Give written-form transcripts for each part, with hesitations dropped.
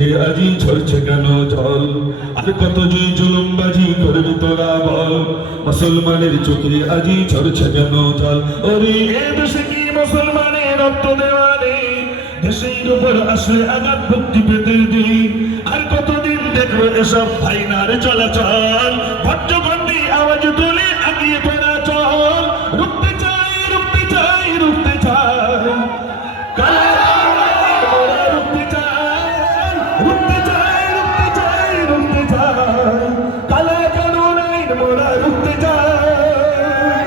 আজি ঝরছে কেন জল, আর কত যে জুলুমবাজি করবি তোরা বল। মুসলমানের চোখে আজি ঝরছে কেন জল, ওরে এ দেশে কি মুসলমানের রক্ত দেওয়া নেই? দেশের উপর আসলে আঘাত ভক্তি পেতে দিই, আর কতদিন দেখবো এসব ফাইনার চলাচল। ভট্টগন্ডি আওয়াজ তুলে আগিয়ে পড়া চল, রুখতে চাই রুখতে চাই রুখতে চাই কালা রুখতে চাই রুখতে চাই রুখতে চাই রুখতে চাই কালা কানুন আইন মোরা রুখতে চাই।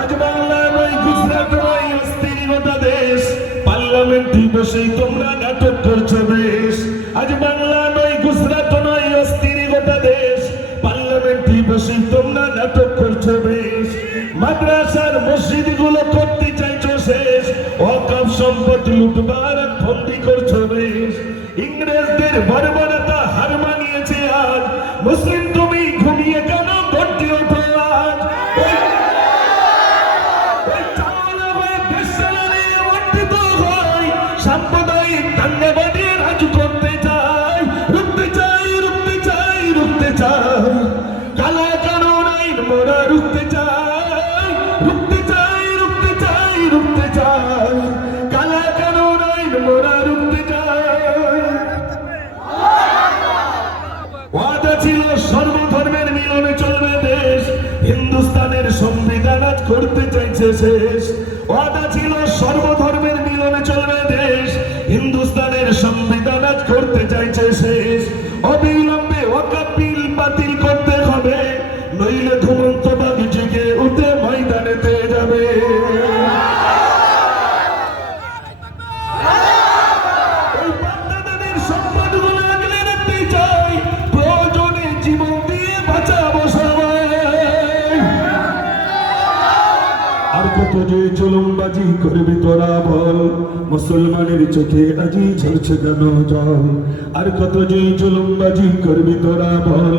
আজ বাংলা নয় গুজরাট নয় অস্থির গোটা দেশ, পার্লামেন্টে বসেই তোমরা নাটক করছো বেশ। আজ বাংলা নয় গুজরাট নয় অস্থির গোটা দেশ, পার্লামেন্টে বসেই তোমরা নাটক করছো বেশ। মাদ্রাসার মসজিদ গুলো করতে চাইছো শেষ, ওয়াকফ সম্পদ লুটবার বন্দি করছো বেশ। ইংরেজদের বর্বরতা হার মানিয়েছে আজ, মুসলিম তুমি ঘুমিয়ে কেন গর্জে ওঠো আজ। সাম্প্রদায়িক দাঙ্গাবাদী রাজ করতে চাই, রুখতে চাই রুখতে চাই রুখতে চাই কালা কানুন আইন মোরা রুখতে চাই, রুখতে চাই রুখতে চাই রুখতে চাই কালা কানুন আইন মোরা রুখতে চাই। ওয়াদা ছিল সর্বধর্মের মিলনে চলবে দেশ, হিন্দুস্তানের সংবিধান আজ করতে চাইছে শেষ। ওয়াদা ছিল সর্বধর্মের মিলনে চলবে দেশ, হিন্দুস্তানের সংবিধান আজ করতে চাইছে শেষ। অবিলম্বে ওয়াকফ বিল বাতিল করতে হবে, নইলে ঘুমন্ত বাঘ জেগে উঠে ময়দানেতে যাবে। এই বাগদাদের সম্পদগুলো আগলে রাখতে চাই, প্রয়োজনে জীবন দিয়ে বাঁচাবো সবাই। আর কত যে জুলুমবাজি করবি তোরা বল, মুসলমানের চোখে আজি ঝরছে কেন জল। আর কত যে জুলুমবাজি করবি তোরা বল,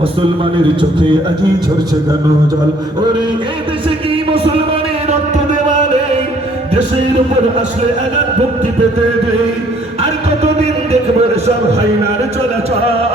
মুসলমানের চোখে আজি ঝরছে কেন জল। ওরে এই দেশে কি মুসলমানের রক্ত দেওয়া নেই? দেশের উপর আসলে আঘাত ভক্তি পেতে দেই, আর কতদিন দেখবো এসব হাইনার চলাচল।